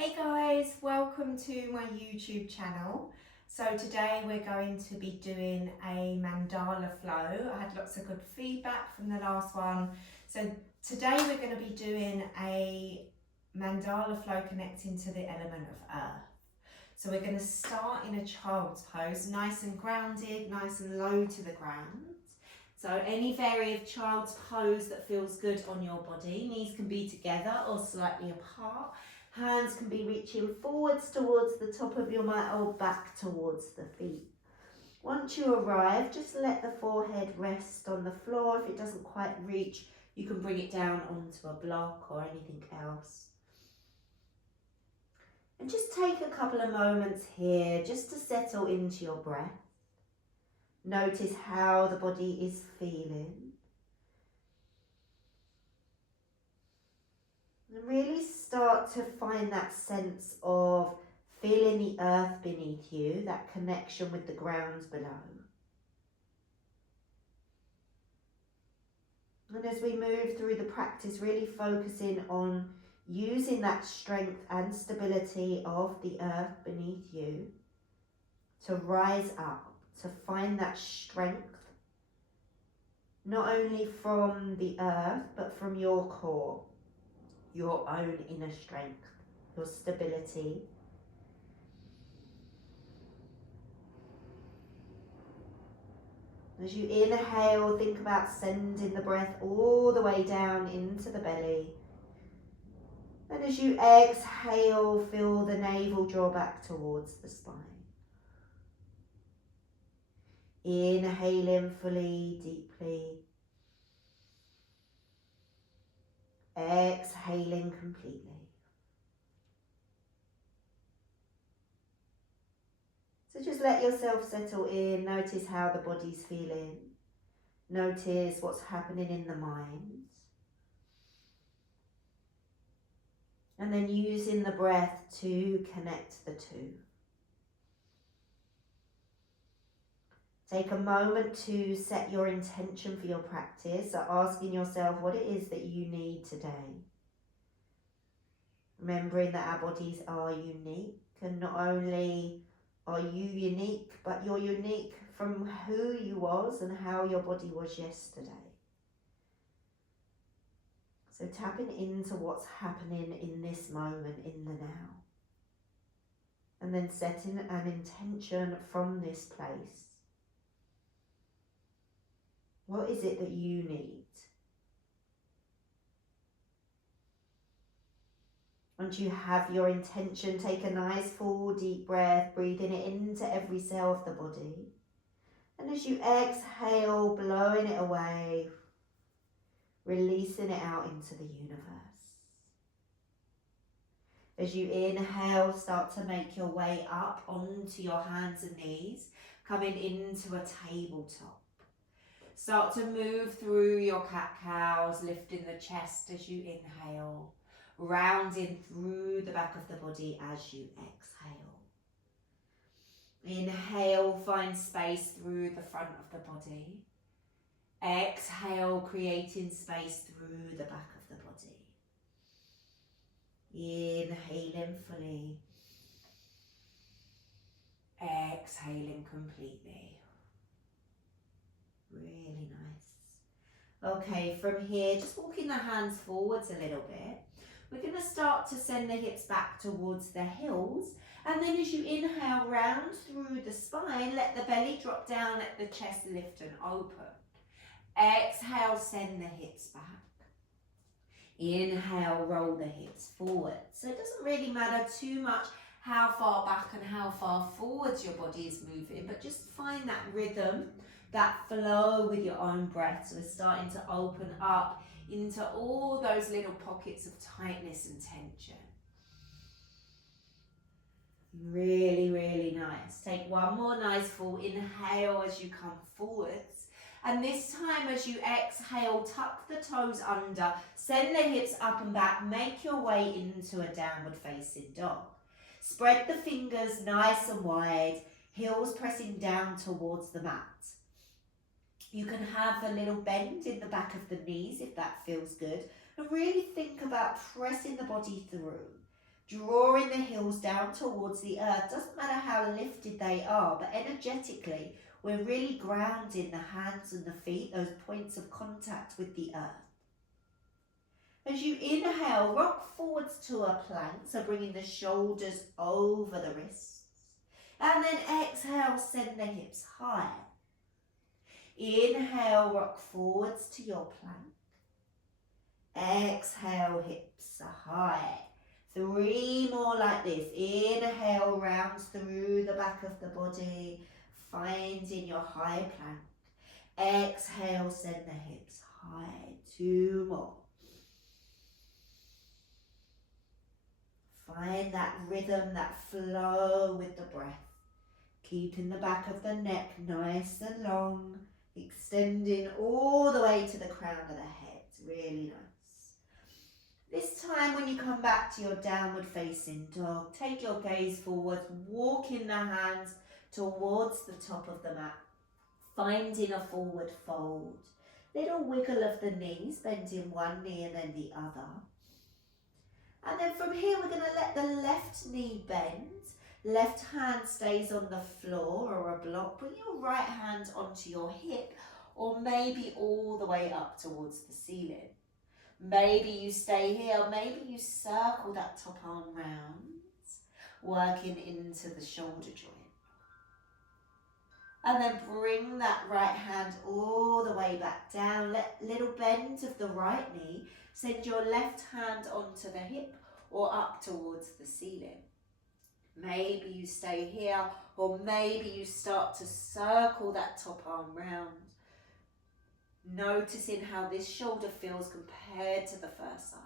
Hey guys, welcome to my YouTube channel. So today we're going to be doing a Mandala Flow. I had lots of good feedback from the last one. So today we're going to be doing a Mandala Flow connecting to the element of earth. So we're going to start in a child's pose, nice and grounded, nice and low to the ground. So any variant of child's pose that feels good on your body. Knees can be together or slightly apart. Hands can be reaching forwards towards the top of your mat or back towards the feet. Once you arrive, just let the forehead rest on the floor. If it doesn't quite reach, you can bring it down onto a block or anything else. And just take a couple of moments here just to settle into your breath. Notice how the body is feeling. And really start to find that sense of feeling the earth beneath you, that connection with the ground below. And as we move through the practice, really focusing on using that strength and stability of the earth beneath you to rise up, to find that strength, not only from the earth, but from your core, your own inner strength, your stability. As you inhale, think about sending the breath all the way down into the belly. And as you exhale, feel the navel draw back towards the spine. Inhaling fully, deeply. Exhaling completely. So just let yourself settle in. Notice how the body's feeling. Notice what's happening in the mind. And then using the breath to connect the two. Take a moment to set your intention for your practice, so asking yourself what it is that you need today. Remembering that our bodies are unique, and not only are you unique, but you're unique from who you was and how your body was yesterday. So tapping into what's happening in this moment, in the now. And then setting an intention from this place. What is it that you need? Once you have your intention, take a nice full deep breath, breathing it into every cell of the body. And as you exhale, blowing it away, releasing it out into the universe. As you inhale, start to make your way up onto your hands and knees, coming into a tabletop. Start to move through your cat-cows, lifting the chest as you inhale, rounding through the back of the body as you exhale. Inhale, find space through the front of the body. Exhale, creating space through the back of the body. Inhaling fully. Exhaling completely. Really nice. Okay, from here, just walking the hands forwards a little bit. We're going to start to send the hips back towards the heels. And then as you inhale round through the spine, let the belly drop down, let the chest lift and open. Exhale, send the hips back. Inhale, roll the hips forward. So it doesn't really matter too much how far back and how far forwards your body is moving, but just find that rhythm, that flow with your own breath. So we're starting to open up into all those little pockets of tightness and tension. Really, really nice. Take one more nice full inhale as you come forwards. And this time as you exhale, tuck the toes under, send the hips up and back, make your way into a downward facing dog. Spread the fingers nice and wide, heels pressing down towards the mat. You can have a little bend in the back of the knees if that feels good. And really think about pressing the body through. drawing the heels down towards the earth. Doesn't matter how lifted they are, but energetically, we're really grounding the hands and the feet, those points of contact with the earth. As you inhale, rock forwards to a plank, so bringing the shoulders over the wrists. And then exhale, send the hips high. Inhale, rock forwards to your plank. Exhale, hips are high. 3 more like this. Inhale, rounds through the back of the body, finding your high plank. Exhale, send the hips high. 2 more. Find that rhythm, that flow with the breath. Keeping the back of the neck nice and long, extending all the way to the crown of the head. Really nice. This time when you come back to your downward facing dog, take your gaze forward, walking the hands towards the top of the mat, finding a forward fold. Little wiggle of the knees, bending one knee and then the other. And then from here, we're going to let the left knee bend. Left hand stays on the floor or a block. Bring your right hand onto your hip, or maybe all the way up towards the ceiling. Maybe you stay here, maybe you circle that top arm round, working into the shoulder joint. And then bring that right hand all the way back down. Let little bend of the right knee. Send your left hand onto the hip or up towards the ceiling. Maybe you stay here, or maybe you start to circle that top arm round. Noticing how this shoulder feels compared to the first side.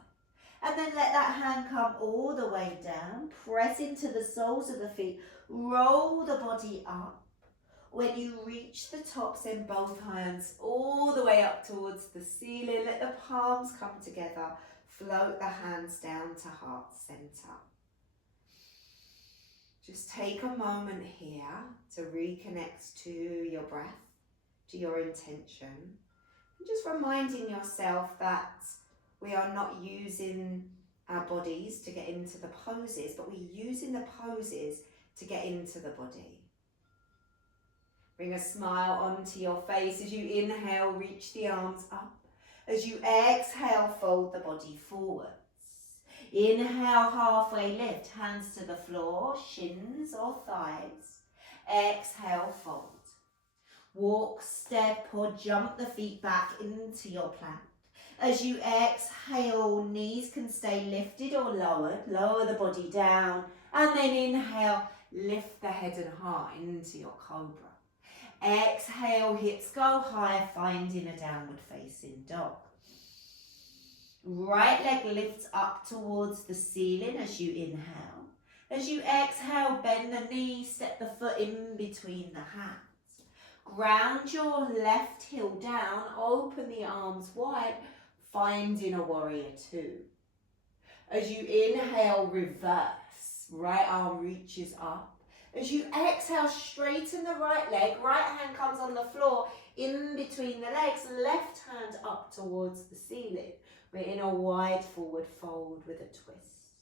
And then let that hand come all the way down. Press into the soles of the feet. Roll the body up. When you reach the top, send both hands all the way up towards the ceiling. Let the palms come together. Float the hands down to heart center. Just take a moment here to reconnect to your breath, to your intention. And just reminding yourself that we are not using our bodies to get into the poses, but we're using the poses to get into the body. Bring a smile onto your face as you inhale, reach the arms up. As you exhale, fold the body forwards. Inhale, halfway lift, hands to the floor, shins or thighs. Exhale, fold. Walk, step or jump the feet back into your plank. As you exhale, knees can stay lifted or lowered. Lower the body down. And then inhale, lift the head and heart into your cobra. Exhale, hips go high, finding a downward facing dog. Right leg lifts up towards the ceiling as you inhale. As you exhale, bend the knee, step the foot in between the hands. Ground your left heel down, open the arms wide, finding a warrior two. As you inhale, reverse. Right arm reaches up. As you exhale, straighten the right leg. Right hand comes on the floor in between the legs. Left hand up towards the ceiling. We're in a wide forward fold with a twist.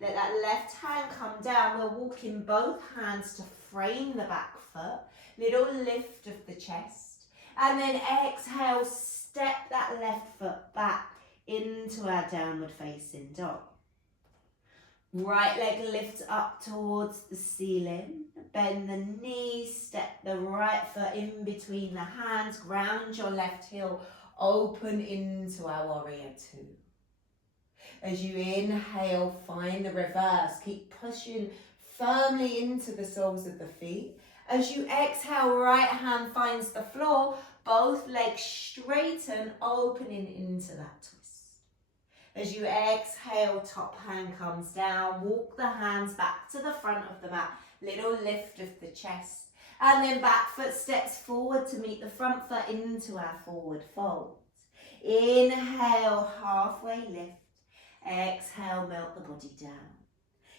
Let that left hand come down. We're walking both hands to frame the back foot. Little lift of the chest. And then exhale, step that left foot back into our downward facing dog. Right leg lifts up towards the ceiling. Bend the knees, step the right foot in between the hands. Ground your left heel, open into our warrior two. As you inhale, find the reverse. Keep pushing firmly into the soles of the feet. As you exhale, right hand finds the floor. Both legs straighten, opening into that twist. As you exhale, top hand comes down. Walk the hands back to the front of the mat. Little lift of the chest. And then back foot steps forward to meet the front foot into our forward fold. Inhale, halfway lift. Exhale, melt the body down.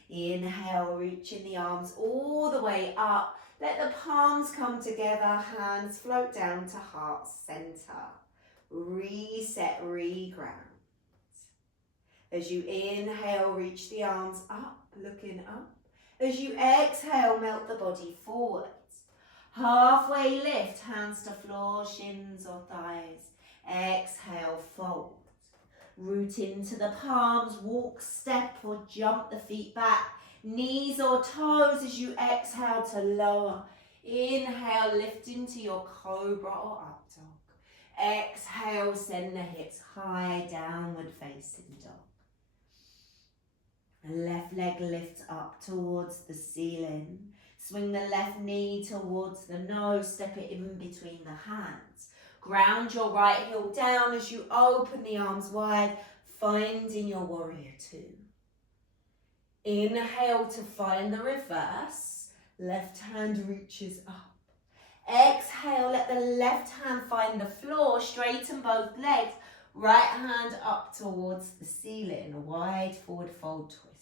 Inhale, reaching the arms all the way up. Let the palms come together, hands float down to heart center. Reset, reground. As you inhale, reach the arms up, looking up. As you exhale, melt the body forwards. Halfway lift, hands to floor, shins or thighs. Exhale, fold. Root into the palms, walk, step or jump the feet back. Knees or toes as you exhale to lower. Inhale, lift into your cobra or up dog. Exhale, send the hips high, downward facing dog. Left leg lifts up towards the ceiling. Swing the left knee towards the nose, step it in between the hands. Ground your right heel down as you open the arms wide, finding your warrior two. Inhale to find the reverse, left hand reaches up. Exhale, let the left hand find the floor, straighten both legs, right hand up towards the ceiling, a wide forward fold twist.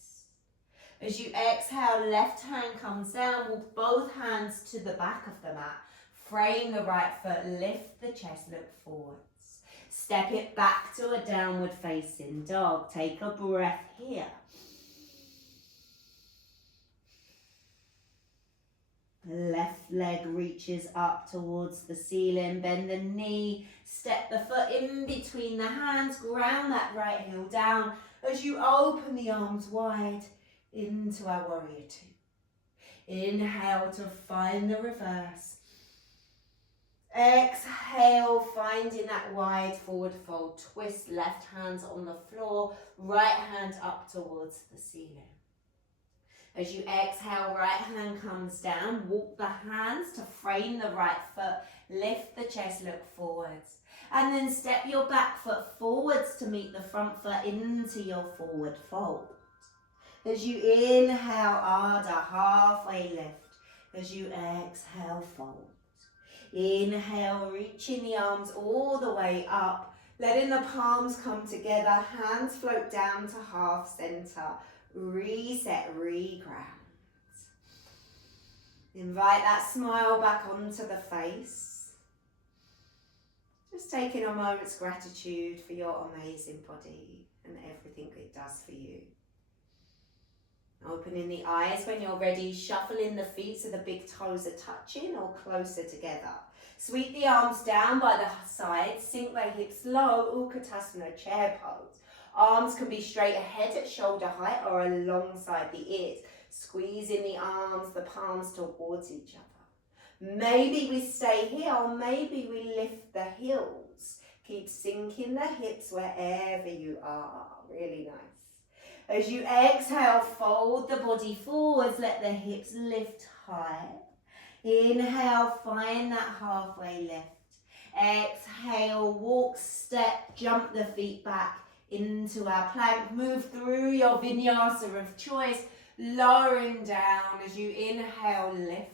As you exhale, left hand comes down, walk both hands to the back of the mat, frame the right foot, lift the chest, look forwards. Step it back to a downward facing dog. Take a breath here. Left leg reaches up towards the ceiling, bend the knee, step the foot in between the hands, ground that right heel down as you open the arms wide into our warrior two. Inhale to find the reverse. Exhale, finding that wide forward fold twist, left hands on the floor, right hand up towards the ceiling. As you exhale, right hand comes down, walk the hands to frame the right foot, lift the chest, look forwards. And then step your back foot forwards to meet the front foot into your forward fold. As you inhale, Ardha, halfway lift. As you exhale, fold. Inhale, reaching the arms all the way up, letting the palms come together, hands float down to half center. Reset, reground. Invite that smile back onto the face. Just taking a moment's gratitude for your amazing body and everything it does for you. Opening the eyes when you're ready, shuffling the feet so the big toes are touching or closer together. Sweep the arms down by the sides, sink the hips low, Utkatasana, chair pose. Arms can be straight ahead at shoulder height or alongside the ears. Squeezing the arms, the palms towards each other. Maybe we stay here or maybe we lift the heels. Keep sinking the hips wherever you are. Really nice. As you exhale, fold the body forwards, let the hips lift high. Inhale, find that halfway lift. Exhale, walk, step, jump the feet back into our plank. Move through your vinyasa of choice, lowering down as you inhale, lift.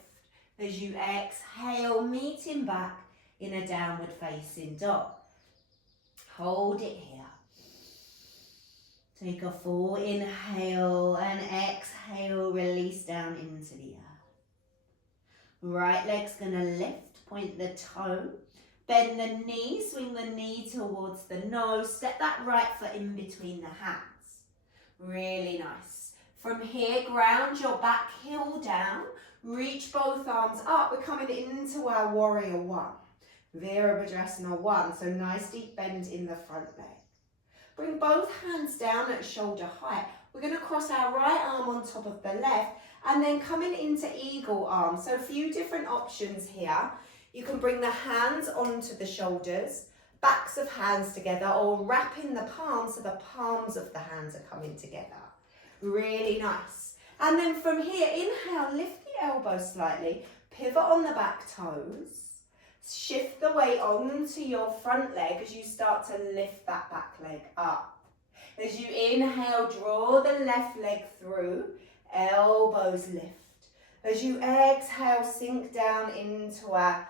As you exhale, meeting back in a downward facing dog. Hold it here. Take a full inhale and exhale, release down into the earth. Right leg's gonna lift, point the toe, bend the knee, swing the knee towards the nose, step that right foot in between the hands. Really nice. From here, ground your back heel down, reach both arms up. We're coming into our warrior one, Virabhadrasana one, so nice deep bend in the front leg. Bring both hands down at shoulder height. We're going to cross our right arm on top of the left and then coming into eagle arm. So a few different options here. You can bring the hands onto the shoulders, backs of hands together, or wrapping the palms so the palms of the hands are coming together. Really nice. And then from here, inhale, lift the elbows slightly, pivot on the back toes. Shift the weight onto your front leg as you start to lift that back leg up. As you inhale, draw the left leg through, elbows lift. As you exhale, sink down into our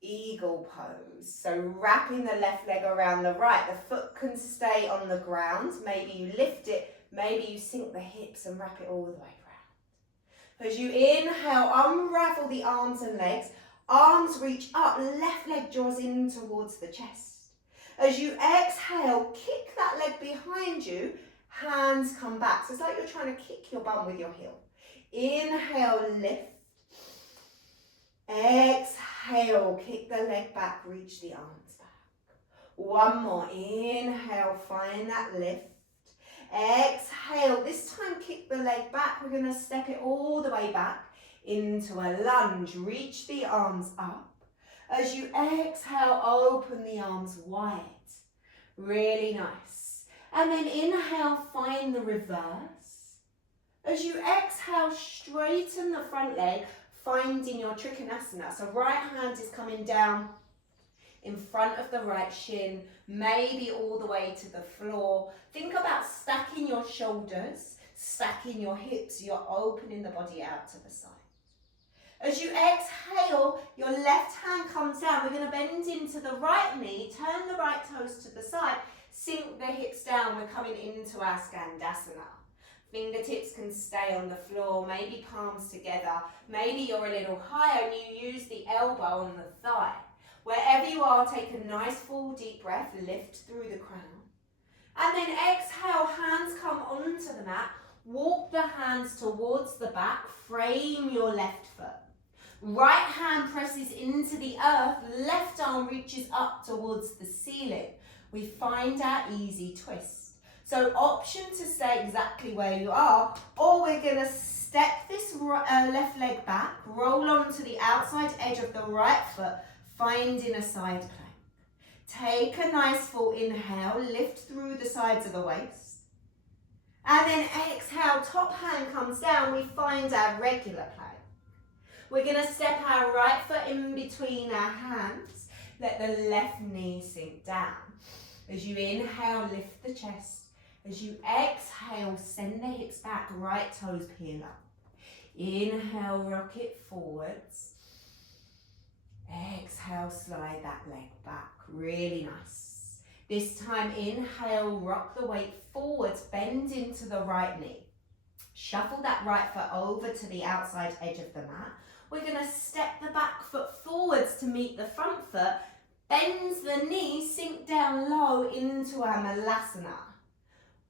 eagle pose. So wrapping the left leg around the right, the foot can stay on the ground. Maybe you lift it, maybe you sink the hips and wrap it all the way around. As you inhale, unravel the arms and legs. Arms reach up, left leg draws in towards the chest. As you exhale, kick that leg behind you, hands come back. So it's like you're trying to kick your bum with your heel. Inhale, lift. Exhale, kick the leg back, reach the arms back. One more, inhale, find that lift. Exhale, this time kick the leg back. We're going to step it all the way back into a lunge. Reach the arms up. As you exhale, open the arms wide. Really nice. And then inhale, find the reverse. As you exhale, straighten the front leg, finding your Trikonasana. So right hand is coming down in front of the right shin, maybe all the way to the floor. Think about stacking your shoulders, stacking your hips. You're opening the body out to the side. As you exhale, your left hand comes down. We're going to bend into the right knee, turn the right toes to the side, sink the hips down. We're coming into our Skandasana. Fingertips can stay on the floor, maybe palms together. Maybe you're a little higher and you use the elbow on the thigh. Wherever you are, take a nice full deep breath, lift through the crown. And then exhale, hands come onto the mat. Walk the hands towards the back, frame your left foot. Right hand presses into the earth, left arm reaches up towards the ceiling. We find our easy twist. So option to stay exactly where you are, or we're going to step this left leg back, roll onto the outside edge of the right foot, finding a side plank. Take a nice full inhale, lift through the sides of the waist. And then exhale, top hand comes down, we find our regular plank. We're going to step our right foot in between our hands, let the left knee sink down. As you inhale, lift the chest. As you exhale, send the hips back, right toes peel up. Inhale, rock it forwards. Exhale, slide that leg back, really nice. This time, inhale, rock the weight forwards, bend into the right knee. Shuffle that right foot over to the outside edge of the mat. We're going to step the back foot forwards to meet the front foot, bend the knee, sink down low into our Malasana.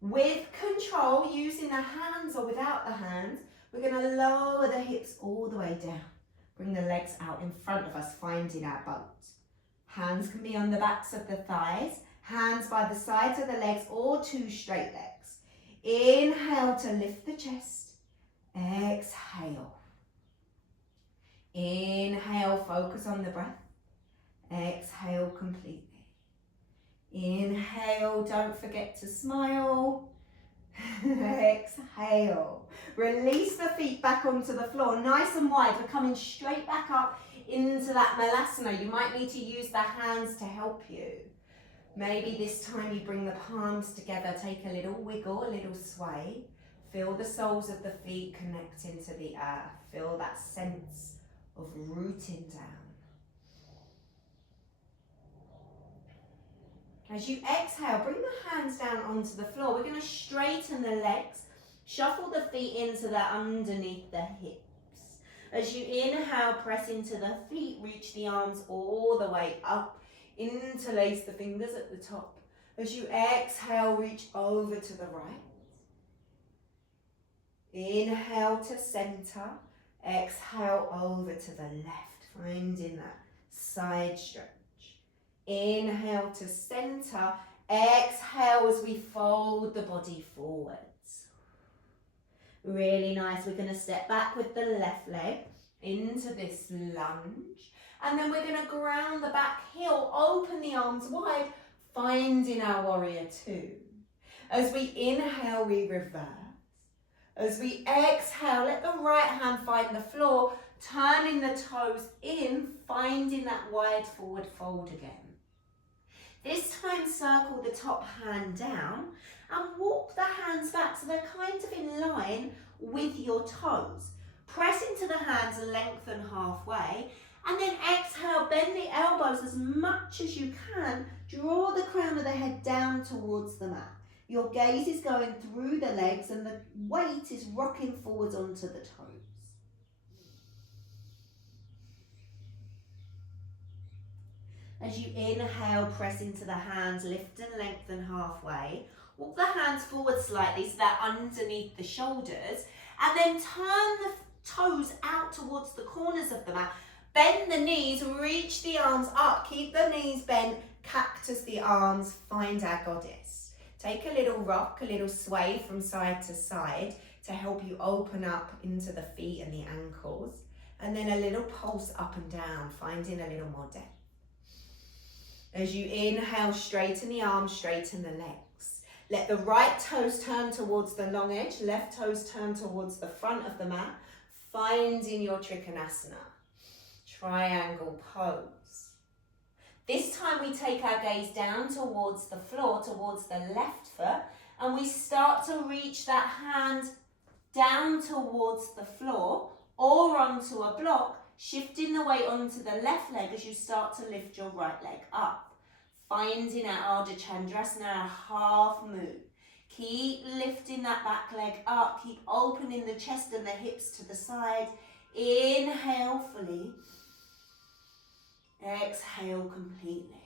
With control, using the hands or without the hands, we're going to lower the hips all the way down. Bring the legs out in front of us, finding our boat. Hands can be on the backs of the thighs, hands by the sides of the legs or two straight legs. Inhale to lift the chest. Exhale. Inhale, focus on the breath. Exhale completely. Inhale, don't forget to smile. Exhale. Release the feet back onto the floor, nice and wide. We're coming straight back up into that Malasana. You might need to use the hands to help you. Maybe this time you bring the palms together, take a little wiggle, a little sway. Feel the soles of the feet connect into the earth. Feel that sense of rooting down. As you exhale, bring the hands down onto the floor. We're going to straighten the legs, shuffle the feet into the underneath the hips. As you inhale, press into the feet, reach the arms all the way up, interlace the fingers at the top. As you exhale, reach over to the right. Inhale to center, exhale over to the left, finding that side stretch. Inhale to center, exhale as we fold the body forwards. Really nice. We're going to step back with the left leg into this lunge. And then we're going to ground the back heel, open the arms wide, finding our warrior two. As we inhale, we reverse. As we exhale, let the right hand find the floor, turning the toes in, finding that wide forward fold again. This time, circle the top hand down and walk the hands back so they're kind of in line with your toes. Press into the hands and lengthen halfway, and then exhale, bend the elbows as much as you can. Draw the crown of the head down towards the mat. Your gaze is going through the legs and the weight is rocking forwards onto the toes. As you inhale, press into the hands, lift and lengthen halfway. Walk the hands forward slightly so they're underneath the shoulders. And then turn the toes out towards the corners of the mat. Bend the knees, reach the arms up. Keep the knees bent, cactus the arms, find our goddess. Take a little rock, a little sway from side to side to help you open up into the feet and the ankles. And then a little pulse up and down, finding a little more depth. As you inhale, straighten the arms, straighten the legs. Let the right toes turn towards the long edge, left toes turn towards the front of the mat, finding your Trikonasana, triangle pose. This time we take our gaze down towards the floor, towards the left foot, and we start to reach that hand down towards the floor or onto a block, shifting the weight onto the left leg as you start to lift your right leg up. Finding our Ardha Chandrasana, a half moon. Keep lifting that back leg up, keep opening the chest and the hips to the side. Inhale fully. Exhale completely.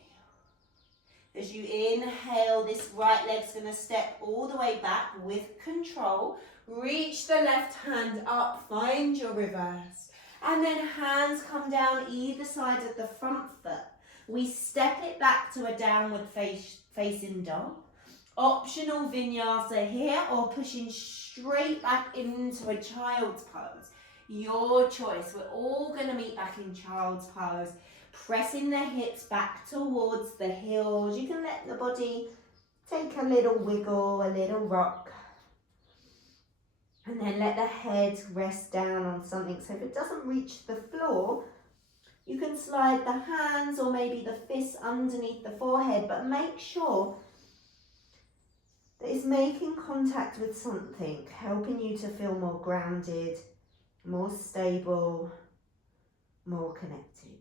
As you inhale, this right leg's going to step all the way back with control. Reach the left hand up, find your reverse. And then hands come down either side of the front foot. We step it back to a downward facing dog. Optional vinyasa here, or pushing straight back into a child's pose. Your choice. We're all going to meet back in child's pose. Pressing the hips back towards the heels. You can let the body take a little wiggle, a little rock. And then let the head rest down on something. So if it doesn't reach the floor, you can slide the hands or maybe the fists underneath the forehead, but make sure that it's making contact with something, helping you to feel more grounded, more stable, more connected.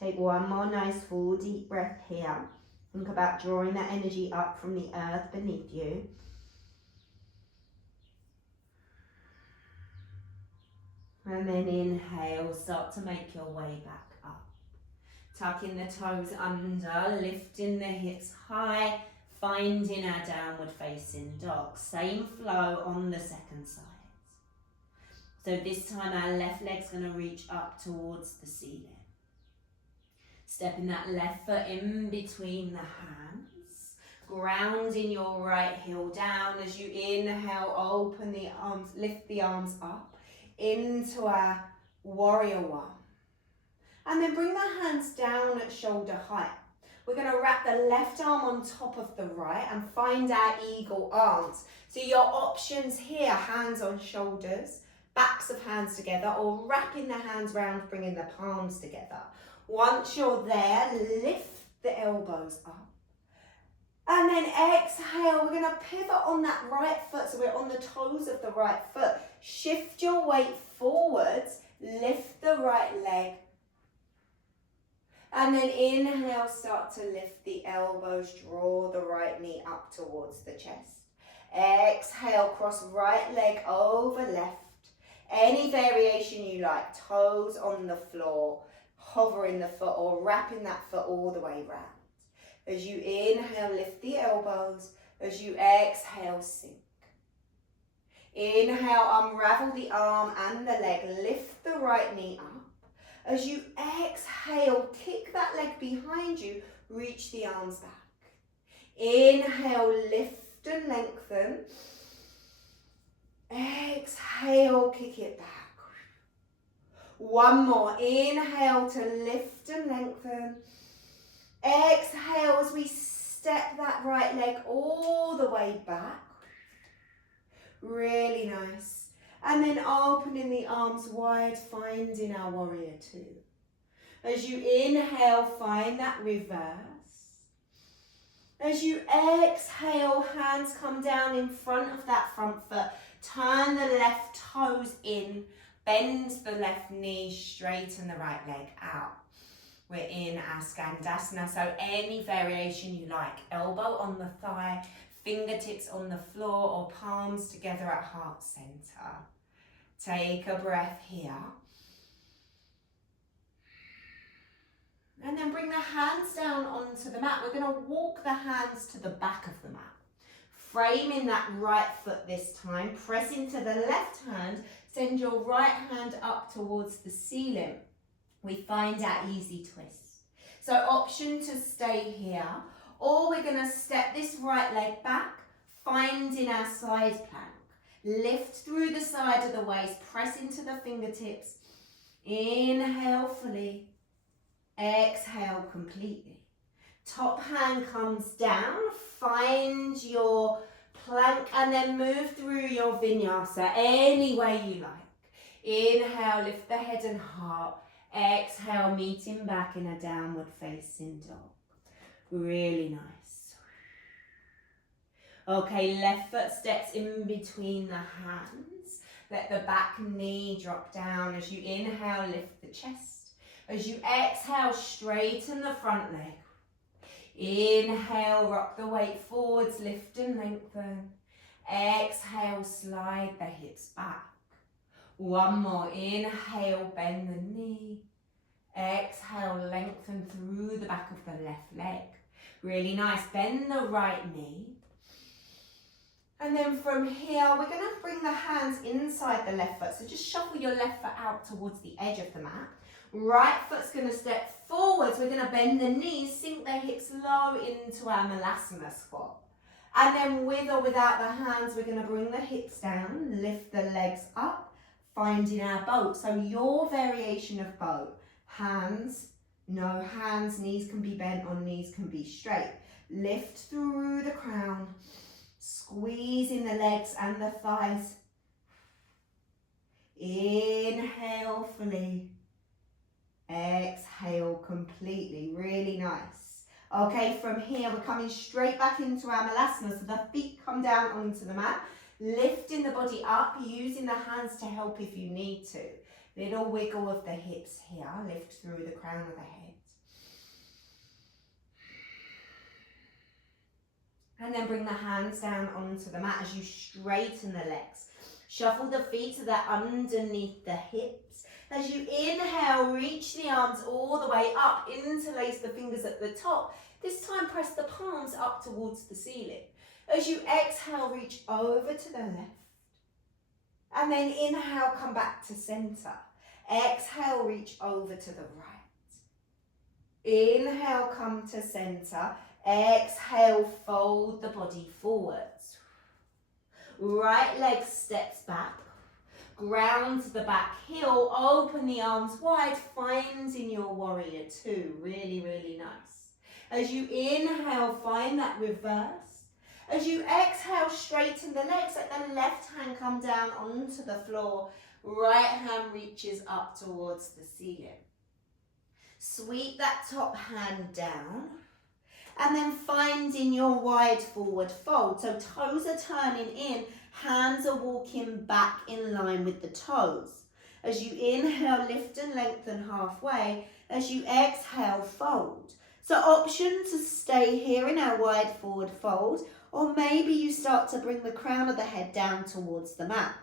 Take one more nice full deep breath here. Think about drawing that energy up from the earth beneath you. And then inhale, start to make your way back up. Tucking the toes under, lifting the hips high, finding our downward facing dog. Same flow on the second side. So this time our left leg's going to reach up towards the ceiling. Stepping that left foot in between the hands. Grounding your right heel down as you inhale, open the arms, lift the arms up into our warrior one. And then bring the hands down at shoulder height. We're going to wrap the left arm on top of the right and find our eagle arms. So your options here, hands on shoulders, backs of hands together, or wrapping the hands round, bringing the palms together. Once you're there, lift the elbows up. And then exhale, we're going to pivot on that right foot, so we're on the toes of the right foot. Shift your weight forwards, lift the right leg. And then inhale, start to lift the elbows, draw the right knee up towards the chest. Exhale, cross right leg over left. Any variation you like, toes on the floor, hovering the foot or wrapping that foot all the way round. As you inhale, lift the elbows. As you exhale, sink. Inhale, unravel the arm and the leg. Lift the right knee up. As you exhale, kick that leg behind you. Reach the arms back. Inhale, lift and lengthen. Exhale, kick it back. One more. Inhale to lift and lengthen. Exhale as we step that right leg all the way back. Really nice. And then opening the arms wide, finding our warrior two. As you inhale, find that reverse. As you exhale, hands come down in front of that front foot. Turn the left toes in. Bend the left knee, straighten the right leg out. We're in our Skandasana, so any variation you like. Elbow on the thigh, fingertips on the floor or palms together at heart center. Take a breath here. And then bring the hands down onto the mat. We're going to walk the hands to the back of the mat. Framing that right foot this time. Press into the left hand. Send your right hand up towards the ceiling. We find our easy twist. So option to stay here. Or we're going to step this right leg back. Finding our side plank. Lift through the side of the waist. Press into the fingertips. Inhale fully. Exhale completely. Top hand comes down, find your plank and then move through your vinyasa any way you like. Inhale, lift the head and heart. Exhale, meeting back in a downward facing dog. Really nice. Okay, left foot steps in between the hands. Let the back knee drop down. As you inhale, lift the chest. As you exhale, straighten the front leg. Inhale, rock the weight forwards, lift and lengthen. Exhale, slide the hips back. One more, inhale, bend the knee. Exhale, lengthen through the back of the left leg. Really nice, bend the right knee. And then from here, we're going to bring the hands inside the left foot. So just shuffle your left foot out towards the edge of the mat. Right foot's going to step forwards. We're going to bend the knees, sink the hips low into our Malasana squat. And then with or without the hands, we're going to bring the hips down, lift the legs up, finding our boat. So your variation of boat. Hands, no hands, knees can be bent or knees can be straight. Lift through the crown, squeezing the legs and the thighs. Inhale fully. Exhale completely, really nice. Okay, from here we're coming straight back into our Malasana, so the feet come down onto the mat, lifting the body up, using the hands to help if you need to. Little wiggle of the hips here, lift through the crown of the head. And then bring the hands down onto the mat as you straighten the legs. Shuffle the feet so they're underneath the hips. As you inhale, reach the arms all the way up, interlace the fingers at the top. This time press the palms up towards the ceiling. As you exhale, reach over to the left. And then inhale, come back to center. Exhale, reach over to the right. Inhale, come to center. Exhale, fold the body forwards. Right leg steps back. Ground the back heel, open the arms wide, find in your warrior two. Really, really nice. As you inhale, find that reverse. As you exhale, straighten the legs, let the left hand come down onto the floor. Right hand reaches up towards the ceiling. Sweep that top hand down. And then find in your wide forward fold. So toes are turning in, hands are walking back in line with the toes. As you inhale, lift and lengthen halfway. As you exhale, fold. So option to stay here in our wide forward fold, or maybe you start to bring the crown of the head down towards the mat.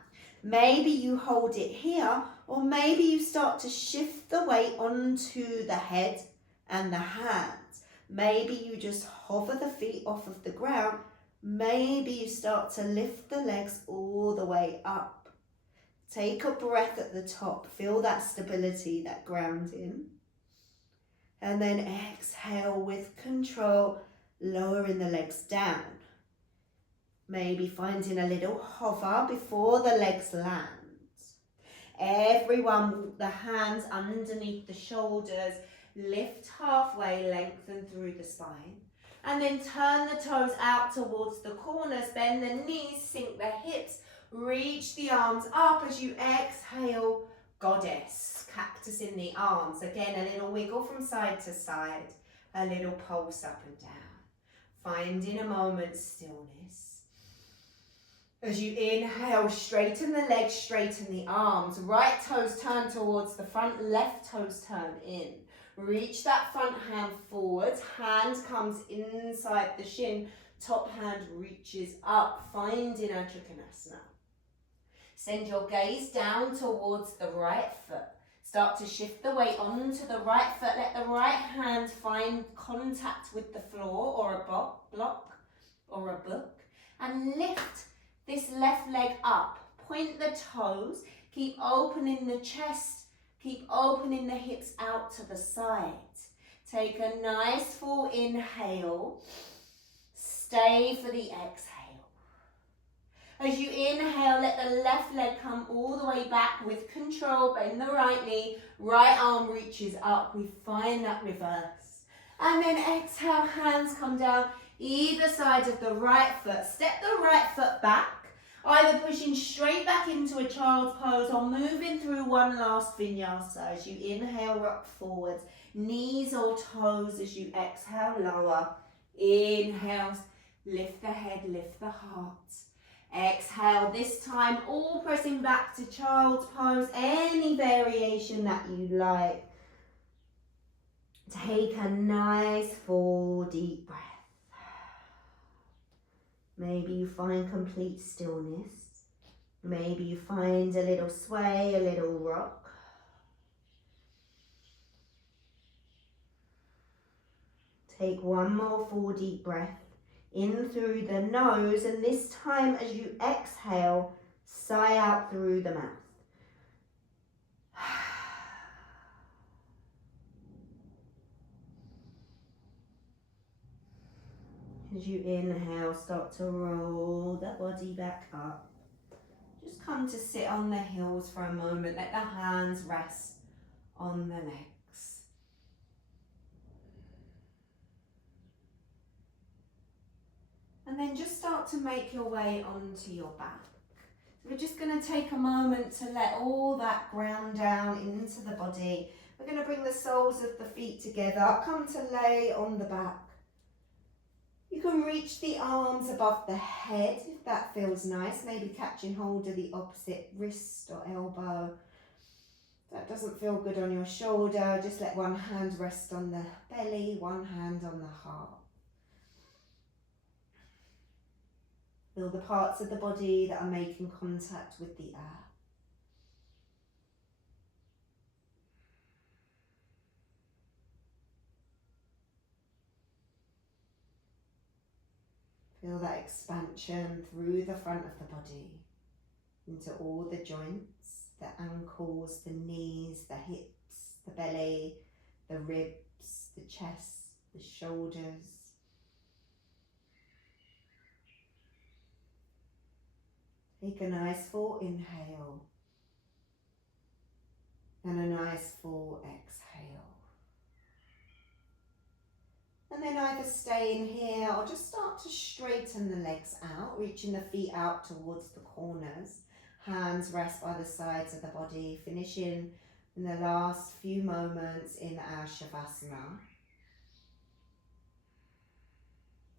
Maybe you hold it here, or maybe you start to shift the weight onto the head and the hands. Maybe you just hover the feet off of the ground. Maybe you start to lift the legs all the way up. Take a breath at the top. Feel that stability, that grounding. And then exhale with control, lowering the legs down. Maybe finding a little hover before the legs land. Everyone, walk the hands underneath the shoulders. Lift halfway, lengthen through the spine. And then turn the toes out towards the corners. Bend the knees, sink the hips. Reach the arms up as you exhale. Goddess, cactus in the arms. Again, a little wiggle from side to side. A little pulse up and down. Finding a moment's stillness. As you inhale, straighten the legs, straighten the arms. Right toes turn towards the front, left toes turn in. Reach that front hand forwards, hand comes inside the shin, Top hand reaches up, finding our Trikonasana. Send your gaze down towards the right foot. Start to shift the weight onto the right foot. Let the right hand find contact with the floor or a block or a book. And lift this left leg up. Point the toes. Keep opening the chest. Keep opening the hips out to the side. Take a nice full inhale. Stay for the exhale. As you inhale, let the left leg come all the way back with control. Bend the right knee. Right arm reaches up. We find that reverse. And then exhale, hands come down either side of the right foot. Step the right foot back, either pushing straight back into a child's pose or moving through one last vinyasa. As you inhale, rock forwards, knees or toes. As you exhale, lower. Inhale, lift the head, lift the heart. Exhale, this time all pressing back to child's pose, any variation that you like. Take a nice full deep breath. Maybe you find complete stillness. Maybe you find a little sway, a little rock. Take one more full deep breath in through the nose, and this time as you exhale, sigh out through the mouth. As you inhale, start to roll the body back up. Just come to sit on the heels for a moment. Let the hands rest on the legs. And then just start to make your way onto your back. So we're just going to take a moment to let all that ground down into the body. We're going to bring the soles of the feet together. Come to lay on the back. You can reach the arms above the head if that feels nice, maybe catching hold of the opposite wrist or elbow. If that doesn't feel good on your shoulder, just let one hand rest on the belly, one hand on the heart. Feel the parts of the body that are making contact with the air. Feel that expansion through the front of the body, into all the joints, the ankles, the knees, the hips, the belly, the ribs, the chest, the shoulders. Take a nice full inhale and a nice full exhale. And then either stay in here or just start to straighten the legs out, reaching the feet out towards the corners. Hands rest by the sides of the body, finishing in the last few moments in our Shavasana.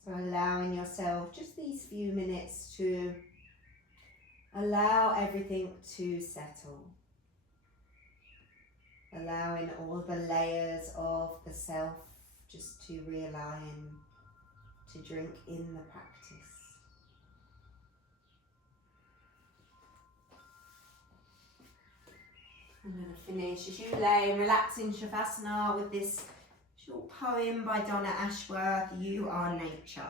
So allowing yourself just these few minutes to allow everything to settle. Allowing all the layers of the self just to realign, to drink in the practice. I'm going to finish as you lay and relax in Shavasana with this short poem by Donna Ashworth, You Are Nature.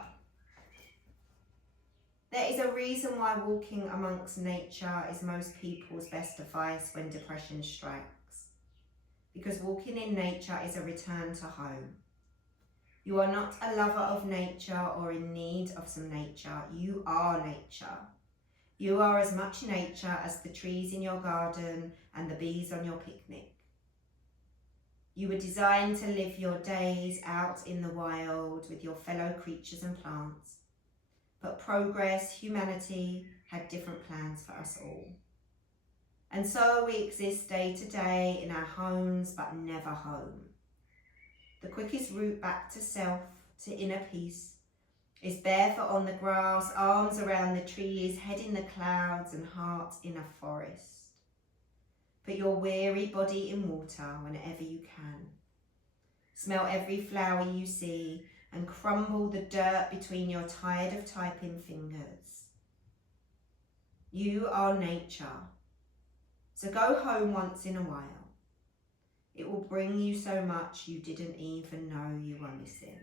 There is a reason why walking amongst nature is most people's best advice when depression strikes. Because walking in nature is a return to home. You are not a lover of nature or in need of some nature. You are nature. You are as much nature as the trees in your garden and the bees on your picnic. You were designed to live your days out in the wild with your fellow creatures and plants. But progress, humanity, had different plans for us all. And so we exist day to day in our homes, but never home. The quickest route back to self, to inner peace, is barefoot on the grass, arms around the trees, head in the clouds and heart in a forest. Put your weary body in water whenever you can. Smell every flower you see, and crumble the dirt between your tired of typing fingers. You are nature, so go home once in a while. It will bring you so much you didn't even know you were missing.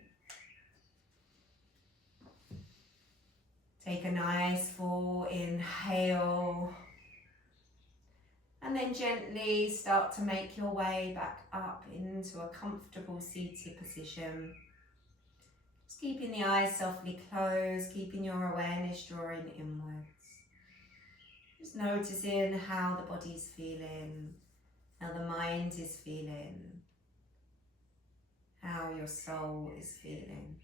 Take a nice full inhale, and then gently start to make your way back up into a comfortable seated position. Just keeping the eyes softly closed, keeping your awareness drawing inwards. Just noticing how the body's feeling, how the mind is feeling, how your soul is feeling.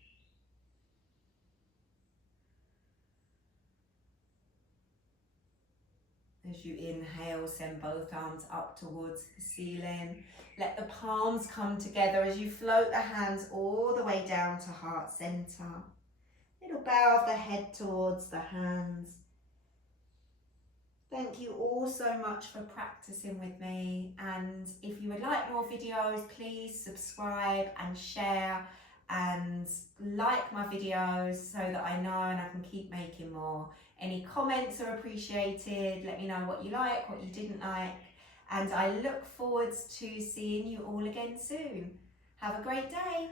As you inhale, send both arms up towards the ceiling. Let the palms come together as you float the hands all the way down to heart center. Little bow of the head towards the hands. Thank you all so much for practicing with me, and if you would like more videos, please subscribe and share and like my videos so that I know and I can keep making more. Any comments are appreciated. Let me know what you like, what you didn't like, and I look forward to seeing you all again soon. Have a great day.